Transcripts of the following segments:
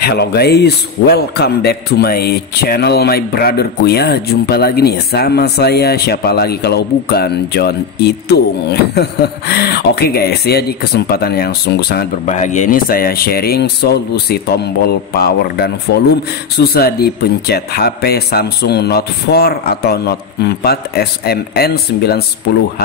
Hello guys, welcome back to my channel, my brotherku ya. Jumpa lagi nih sama saya, siapa lagi kalau bukan John Itung. Oke guys ya, di kesempatan yang sungguh sangat berbahagia ini saya sharing solusi tombol power dan volume susah dipencet HP Samsung Note 4 atau Note 4 SMN910H.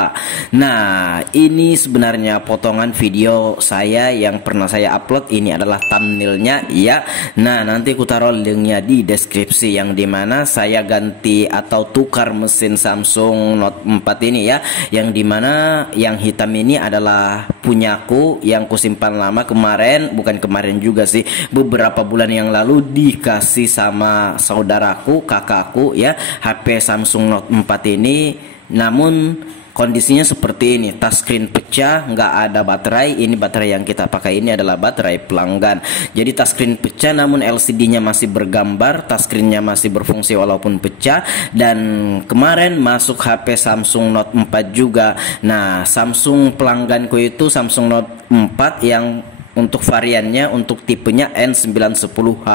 Nah, ini sebenarnya potongan video saya yang pernah saya upload. Ini adalah thumbnailnya ya. Nah, nanti aku taruh linknya di deskripsi, yang dimana saya ganti atau tukar mesin Samsung Note 4 ini ya, yang dimana yang hitam ini adalah punyaku yang kusimpan lama kemarin, bukan kemarin juga sih, beberapa bulan yang lalu dikasih sama saudaraku, kakakku ya, HP Samsung Note 4 ini. Namun kondisinya seperti ini, touchscreen pecah, nggak ada baterai. Ini baterai yang kita pakai ini adalah baterai pelanggan. Jadi touchscreen pecah, namun LCD-nya masih bergambar, touchscreen-nya masih berfungsi walaupun pecah. Dan kemarin masuk HP Samsung Note 4 juga. Nah, Samsung pelangganku itu Samsung Note 4 yang untuk variannya, untuk tipenya N910H.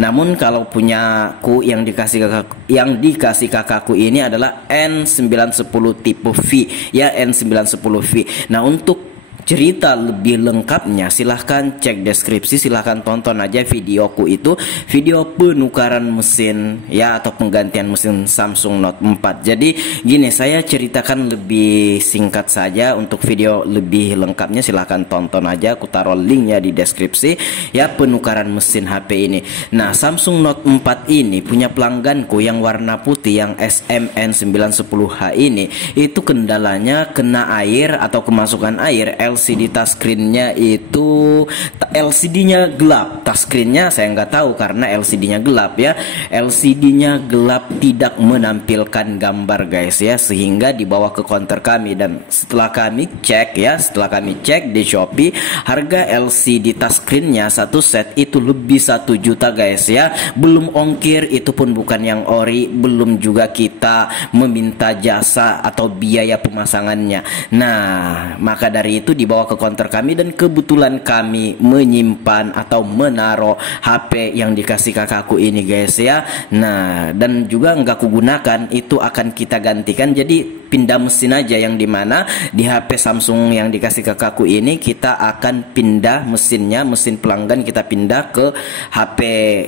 Namun kalau punyaku yang dikasih kakakku ini adalah N910 tipe V ya, N910V. Nah, untuk cerita lebih lengkapnya silahkan cek deskripsi, silahkan tonton aja videoku itu, video penukaran mesin ya, atau penggantian mesin Samsung Note 4. Jadi gini, saya ceritakan lebih singkat saja. Untuk video lebih lengkapnya silahkan tonton aja, aku taruh linknya di deskripsi ya, penukaran mesin HP ini. Nah, Samsung Note 4 ini punya pelangganku yang warna putih, yang SMN910H ini, itu kendalanya kena air atau kemasukan air. LCD touchscreen-nya itu LCD-nya gelap, touchscreen-nya saya nggak tahu karena LCD-nya gelap ya. LCD-nya gelap, tidak menampilkan gambar guys ya, sehingga dibawa ke counter kami. Dan setelah kami cek ya, setelah kami cek di Shopee, harga LCD touchscreen-nya satu set itu lebih 1 juta guys ya. Belum ongkir, itu pun bukan yang ori, belum juga kita meminta jasa atau biaya pemasangannya. Nah, maka dari itu dibawa ke counter kami, dan kebetulan kami menyimpan atau menaruh HP yang dikasih kakakku ini guys ya. Nah, dan juga nggak kugunakan, itu akan kita gantikan. Jadi pindah mesin aja, yang dimana di HP Samsung yang dikasih kakakku ini kita akan pindah mesinnya, mesin pelanggan kita pindah ke HP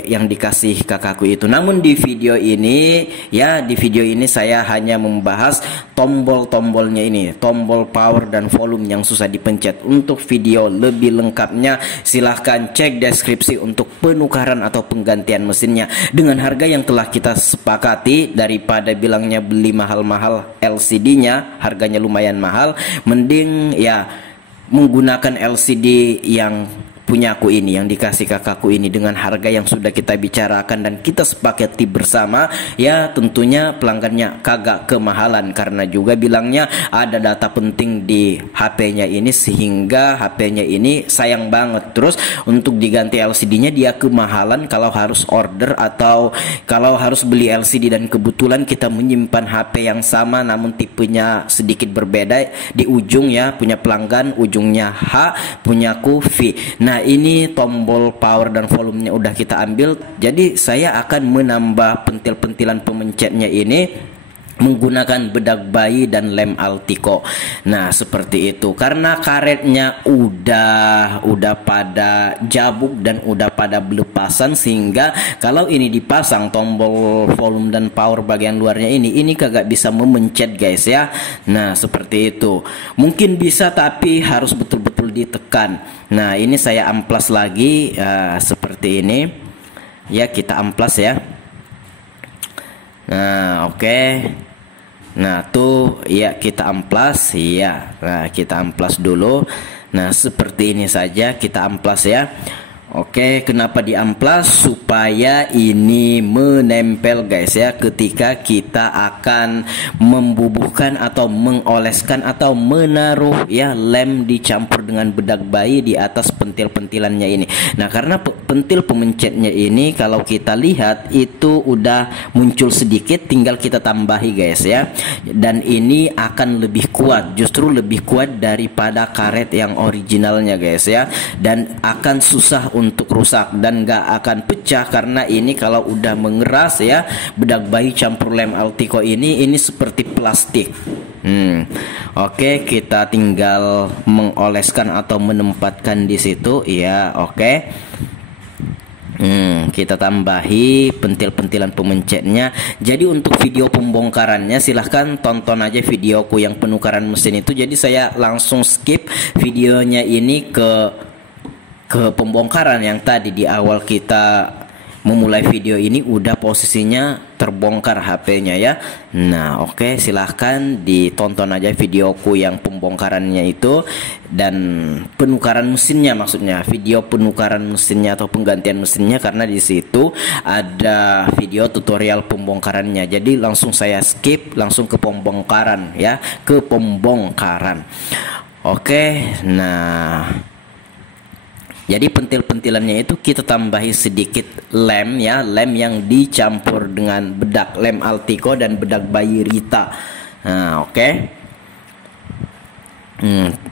yang dikasih kakakku itu. Namun di video ini ya, di video ini saya hanya membahas tombol-tombolnya ini, tombol power dan volume yang susah dipencet. Untuk video lebih lengkapnya silahkan cek deskripsi untuk penukaran atau penggantian mesinnya dengan harga yang telah kita sepakati. Daripada bilangnya beli mahal-mahal LCD-nya, harganya lumayan mahal, mending ya menggunakan LCD yang punyaku ini, yang dikasih kakakku ini, dengan harga yang sudah kita bicarakan dan kita sepakati bersama ya. Tentunya pelanggannya kagak kemahalan, karena juga bilangnya ada data penting di HP-nya ini, sehingga HP-nya ini sayang banget. Terus untuk diganti LCD-nya dia kemahalan kalau harus order atau kalau harus beli LCD, dan kebetulan kita menyimpan HP yang sama namun tipenya sedikit berbeda di ujung ya, punya pelanggan ujungnya H, punyaku V. Nah, ini tombol power dan volumenya udah kita ambil, jadi saya akan menambah pentil-pentilan pemencetnya ini menggunakan bedak bayi dan lem Altico. Nah, seperti itu. Karena karetnya udah pada jabuk dan udah pada belepasan, sehingga kalau ini dipasang tombol volume dan power bagian luarnya ini kagak bisa memencet guys ya. Nah, seperti itu. Mungkin bisa, tapi harus betul-betul ditekan. Nah, ini saya amplas lagi seperti ini ya, kita amplas ya. Nah, oke. Nah, tuh ya, kita amplas ya. Nah, kita amplas dulu. Nah, seperti ini saja kita amplas ya. Oke, kenapa diamplas? Supaya ini menempel guys ya, ketika kita akan membubuhkan atau mengoleskan atau menaruh ya lem dicampur dengan bedak bayi di atas pentil-pentilannya ini. Nah, karena pentil pemencetnya ini kalau kita lihat itu udah muncul sedikit, tinggal kita tambahi guys ya. Dan ini akan lebih kuat, justru lebih kuat daripada karet yang originalnya guys ya, dan akan susah untuk rusak dan gak akan pecah, karena ini kalau udah mengeras ya, bedak bayi campur lem Altico ini seperti plastik. Oke, kita tinggal mengoleskan atau menempatkan di situ ya. Oke. Kita tambahi pentil-pentilan pemencetnya. Jadi untuk video pembongkarannya silahkan tonton aja videoku yang penukaran mesin itu. Jadi saya langsung skip videonya ini ke pembongkaran yang tadi di awal kita memulai video ini udah posisinya terbongkar HP-nya ya. Nah, oke, silahkan ditonton aja videoku yang pembongkarannya itu dan penukaran mesinnya, maksudnya video penukaran mesinnya atau penggantian mesinnya, karena di situ ada video tutorial pembongkarannya. Jadi langsung saya skip langsung ke pembongkaran ya, ke pembongkaran. Oke, nah jadi pentil-pentilannya itu kita tambahi sedikit lem ya, lem yang dicampur dengan bedak lem Altico dan bedak bayi Rita. Nah, oke.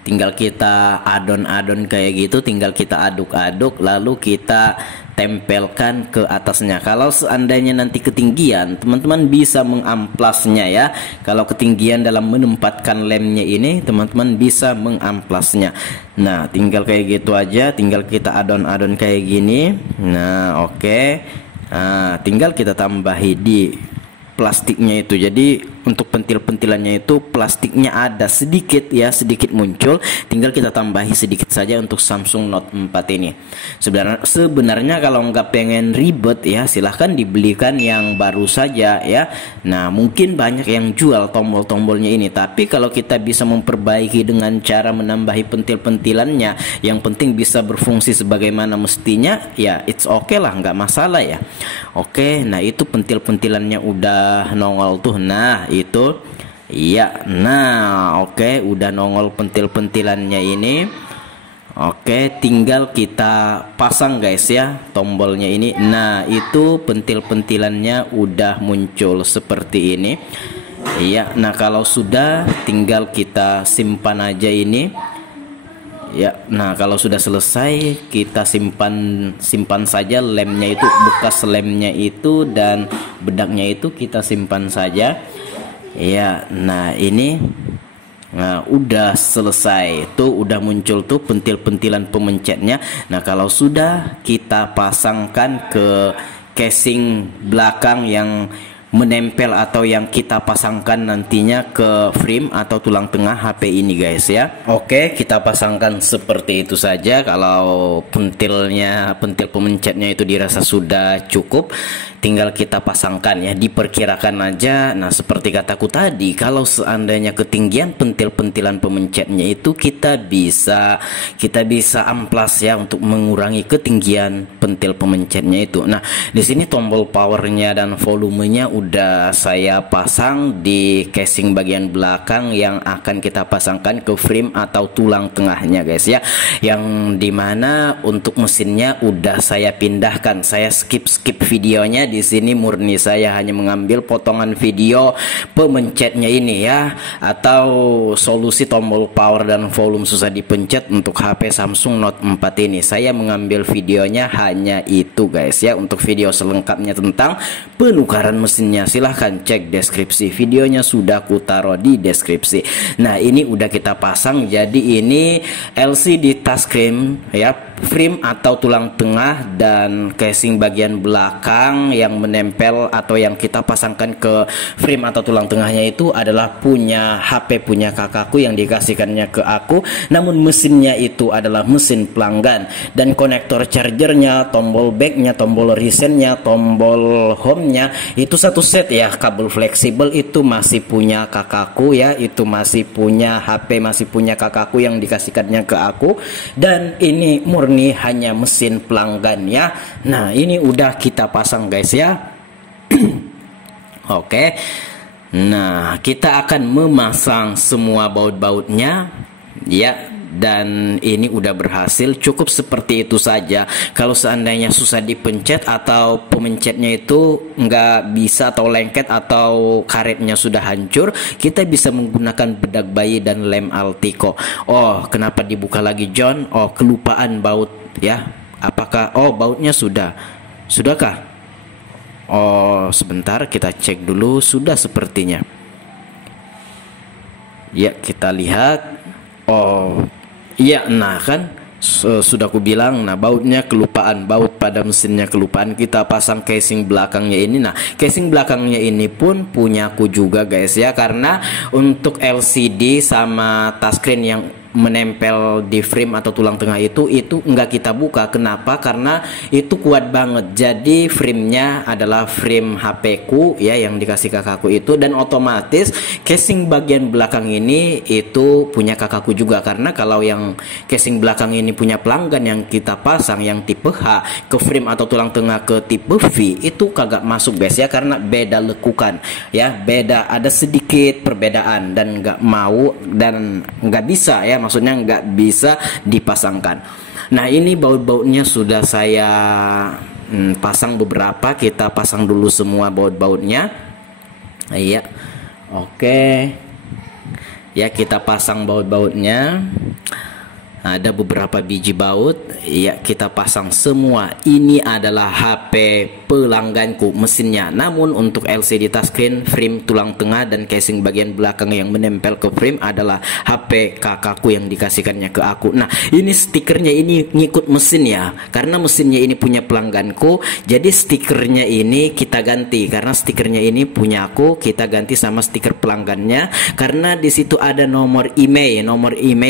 Tinggal kita adon-adon kayak gitu, tinggal kita aduk-aduk lalu kita tempelkan ke atasnya. Kalau seandainya nanti ketinggian, teman-teman bisa mengamplasnya ya. Kalau ketinggian dalam menempatkan lemnya ini, teman-teman bisa mengamplasnya. Nah, tinggal kayak gitu aja, tinggal kita adon-adon kayak gini. Nah, oke. Nah, tinggal kita tambahi di plastiknya itu. Jadi untuk pentil-pentilannya itu plastiknya ada sedikit ya, sedikit muncul, tinggal kita tambahi sedikit saja untuk Samsung Note 4 ini. Sebenarnya kalau nggak pengen ribet ya, silahkan dibelikan yang baru saja ya. Nah, mungkin banyak yang jual tombol-tombolnya ini, tapi kalau kita bisa memperbaiki dengan cara menambahi pentil-pentilannya, yang penting bisa berfungsi sebagaimana mestinya ya, it's okay lah, nggak masalah ya. Oke, nah itu pentil-pentilannya udah nongol tuh. Nah itu ya, nah oke, udah nongol pentil-pentilannya ini. Oke, tinggal kita pasang guys ya tombolnya ini. Nah itu pentil-pentilannya udah muncul seperti ini ya. Nah kalau sudah, tinggal kita simpan aja ini ya. Nah kalau sudah selesai, kita simpan saja lemnya itu, bekas lemnya itu dan bedaknya itu kita simpan saja ya. Nah ini udah selesai tuh, udah muncul tuh pentil-pentilan pemencetnya. Nah kalau sudah, kita pasangkan ke casing belakang yang menempel atau yang kita pasangkan nantinya ke frame atau tulang tengah HP ini guys ya. Oke, kita pasangkan seperti itu saja. Kalau pentil pemencetnya itu dirasa sudah cukup, tinggal kita pasangkan ya, diperkirakan aja. Nah seperti kataku tadi, kalau seandainya ketinggian pentil-pentilan pemencetnya itu kita bisa amplas ya untuk mengurangi ketinggian pentil pemencetnya itu. Nah di sini tombol powernya dan volumenya udah saya pasang di casing bagian belakang yang akan kita pasangkan ke frame atau tulang tengahnya guys ya, yang dimana untuk mesinnya udah saya pindahkan. Saya skip videonya. Di sini murni saya hanya mengambil potongan video pemencetnya ini ya, atau solusi tombol power dan volume susah dipencet untuk HP Samsung Note 4 ini. Saya mengambil videonya hanya itu guys ya. Untuk video selengkapnya tentang penukaran mesinnya silahkan cek deskripsi, videonya sudah kutaruh di deskripsi. Nah ini udah kita pasang, jadi ini LCD touchscreen ya, frame atau tulang tengah dan casing bagian belakang yang menempel atau yang kita pasangkan ke frame atau tulang tengahnya itu adalah punya HP punya kakakku yang dikasihkannya ke aku. Namun mesinnya itu adalah mesin pelanggan, dan konektor chargernya, tombol backnya, tombol resetnya, tombol home-nya itu satu set ya. Kabel fleksibel itu masih punya kakakku ya, itu masih punya HP, masih punya kakakku yang dikasihkannya ke aku, dan ini murni hanya mesin pelanggan ya. Nah ini udah kita pasang guys ya. Oke, nah kita akan memasang semua baut-bautnya ya, dan ini udah berhasil. Cukup seperti itu saja. Kalau seandainya susah dipencet atau pemencetnya itu nggak bisa atau lengket atau karetnya sudah hancur, kita bisa menggunakan bedak bayi dan lem Altico. Oh kenapa dibuka lagi John? Oh kelupaan baut ya, Apakah bautnya sudahkah? Oh, sebentar kita cek dulu. Sudah sepertinya. Ya, kita lihat. Oh iya, nah kan sudah aku bilang, nah bautnya kelupaan, baut pada mesinnya kelupaan. Kita pasang casing belakangnya ini. Nah, casing belakangnya ini pun punya aku juga guys ya, karena untuk LCD sama touchscreen yang menempel di frame atau tulang tengah itu nggak kita buka. Kenapa? Karena itu kuat banget. Jadi framenya adalah frame HP ku ya, yang dikasih kakakku itu, dan otomatis casing bagian belakang ini itu punya kakakku juga. Karena kalau yang casing belakang ini punya pelanggan yang kita pasang yang tipe H ke frame atau tulang tengah ke tipe V, itu kagak masuk guys ya, karena beda lekukan ya, beda, ada sedikit perbedaan dan nggak mau dan nggak bisa ya, maksudnya nggak bisa dipasangkan. Nah, ini baut-bautnya sudah saya pasang beberapa. Kita pasang dulu semua baut-bautnya. Iya, oke ya, kita pasang baut-bautnya. Ada beberapa biji baut ya, kita pasang semua. Ini adalah HP pelangganku mesinnya. Namun untuk LCD touchscreen, frame tulang tengah dan casing bagian belakang yang menempel ke frame adalah HP kakakku yang dikasihkannya ke aku. Nah, ini stikernya ini ngikut mesin ya, karena mesinnya ini punya pelangganku. Jadi stikernya ini kita ganti, karena stikernya ini punya aku, kita ganti sama stiker pelanggannya, karena di situ ada nomor email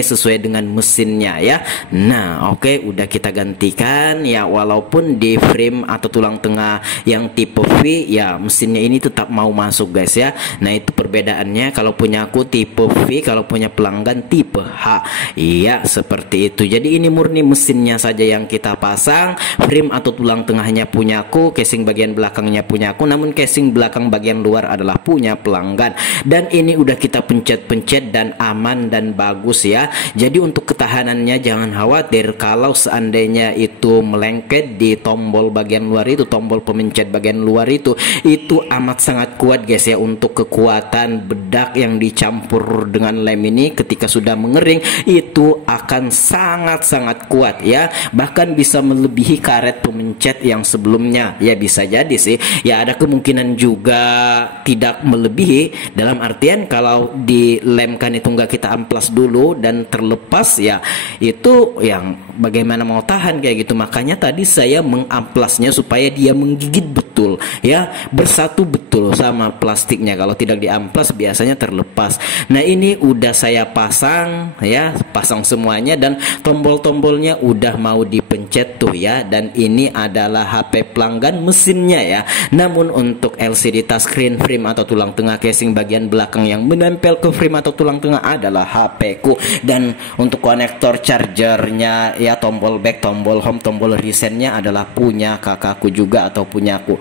sesuai dengan mesinnya ya. Nah, oke, udah kita gantikan ya, walaupun di frame atau tulang tengah yang tipe V ya, mesinnya ini tetap mau masuk guys ya. Nah, itu perbedaannya. Kalau punya aku tipe V, kalau punya pelanggan tipe H. Iya, seperti itu. Jadi ini murni mesinnya saja yang kita pasang. Frame atau tulang tengahnya punya aku, casing bagian belakangnya punya aku, namun casing belakang bagian luar adalah punya pelanggan. Dan ini udah kita pencet-pencet dan aman dan bagus ya. Jadi untuk ketahanan jangan khawatir kalau seandainya itu melengket di tombol bagian luar itu, tombol pemencet bagian luar itu amat sangat kuat guys ya. Untuk kekuatan bedak yang dicampur dengan lem ini ketika sudah mengering itu akan sangat-sangat kuat ya, bahkan bisa melebihi karet pemencet yang sebelumnya ya, bisa jadi sih ya. Ada kemungkinan juga tidak melebihi, dalam artian kalau dilemkan itu nggak kita amplas dulu dan terlepas ya, itu yang bagaimana mau tahan kayak gitu. Makanya tadi saya mengamplasnya supaya dia menggigit betul ya, bersatu betul sama plastiknya. Kalau tidak diamplas biasanya terlepas. Nah, ini udah saya pasang ya, pasang semuanya, dan tombol-tombolnya udah mau dipencet tuh ya. Dan ini adalah HP pelanggan mesinnya ya. Namun untuk LCD touchscreen, frame atau tulang tengah, casing bagian belakang yang menempel ke frame atau tulang tengah adalah HP ku. Dan untuk konektor chargernya ya, tombol back, tombol home, tombol resetnya adalah punya kakakku juga, atau punyaku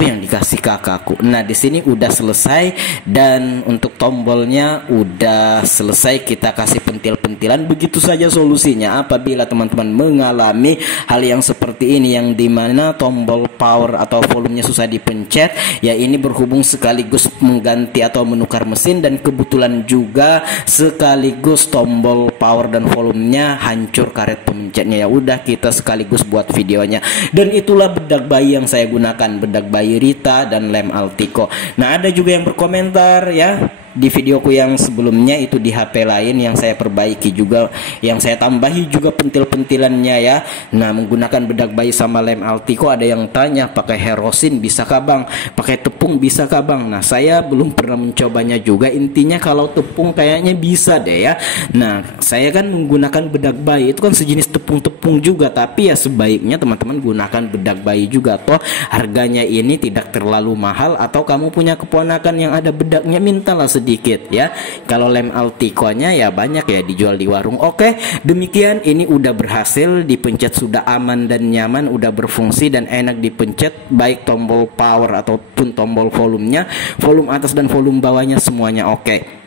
yang dikasih kakakku. Nah, di sini udah selesai, dan untuk tombolnya udah selesai, kita kasih pentil-pentilan. Begitu saja solusinya apabila teman-teman mengalami hal yang seperti ini, yang dimana tombol power atau volumenya susah dipencet ya. Ini berhubung sekaligus mengganti atau menukar mesin, dan kebetulan juga sekaligus tombol power dan volumenya hancur karet pemencetnya ya. Udah kita sekaligus buat videonya, dan itulah bedak bayi yang saya gunakan, bedak bayi Rita dan lem Altico. Nah, ada juga yang berkomentar ya di videoku yang sebelumnya itu di HP lain yang saya perbaiki juga, yang saya tambahi juga pentil-pentilannya ya. Nah, menggunakan bedak bayi sama lem Altico, ada yang tanya pakai herosin bisa kah bang, pakai tepung bisa kah bang. Nah, saya belum pernah mencobanya juga. Intinya kalau tepung kayaknya bisa deh ya. Nah, saya kan menggunakan bedak bayi, itu kan sejenis tepung-tepung juga, tapi ya sebaiknya teman-teman gunakan bedak bayi juga, toh harganya ini tidak terlalu mahal. Atau kamu punya keponakan yang ada bedaknya, mintalah sedikit ya. Kalau lem Altico-nya ya banyak ya dijual di warung. Oke, demikian, ini udah berhasil dipencet, sudah aman dan nyaman, udah berfungsi dan enak dipencet, baik tombol power ataupun tombol volumenya, volume atas dan volume bawahnya semuanya oke.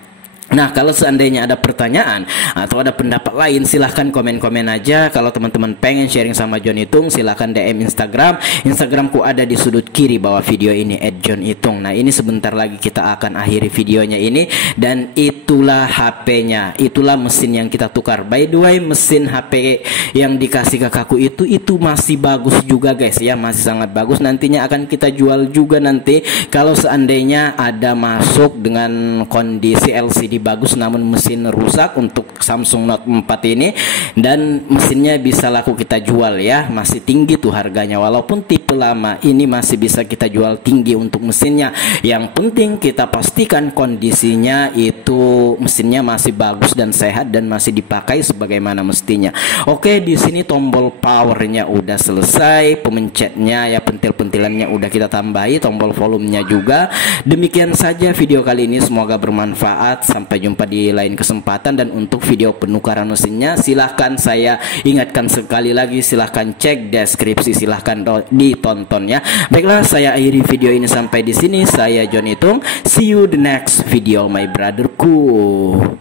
Nah, kalau seandainya ada pertanyaan atau ada pendapat lain, silahkan komen-komen aja. Kalau teman-teman pengen sharing sama John Itung, silahkan DM Instagram. Instagramku ada di sudut kiri bawah video ini, @johnitung. Nah, ini sebentar lagi kita akan akhiri videonya ini. Dan itulah HP-nya, itulah mesin yang kita tukar. By the way, mesin HP yang dikasih kakakku itu masih bagus juga guys ya, masih sangat bagus. Nantinya akan kita jual juga nanti kalau seandainya ada masuk dengan kondisi LCD bagus namun mesin rusak untuk Samsung Note 4 ini, dan mesinnya bisa laku kita jual ya. Masih tinggi tuh harganya, walaupun tipe lama ini masih bisa kita jual tinggi untuk mesinnya. Yang penting kita pastikan kondisinya itu mesinnya masih bagus dan sehat dan masih dipakai sebagaimana mestinya. Oke, di sini tombol powernya udah selesai, pemencetnya ya, pentil-pentilannya udah kita tambahi, tombol volumenya juga. Demikian saja video kali ini, semoga bermanfaat. Sampai jumpa di lain kesempatan. Dan untuk video penukaran mesinnya, silahkan saya ingatkan sekali lagi, silahkan cek deskripsi, silahkan ditonton ya. Baiklah, saya akhiri video ini sampai di sini. Saya John Itung. See you the next video, my brotherku.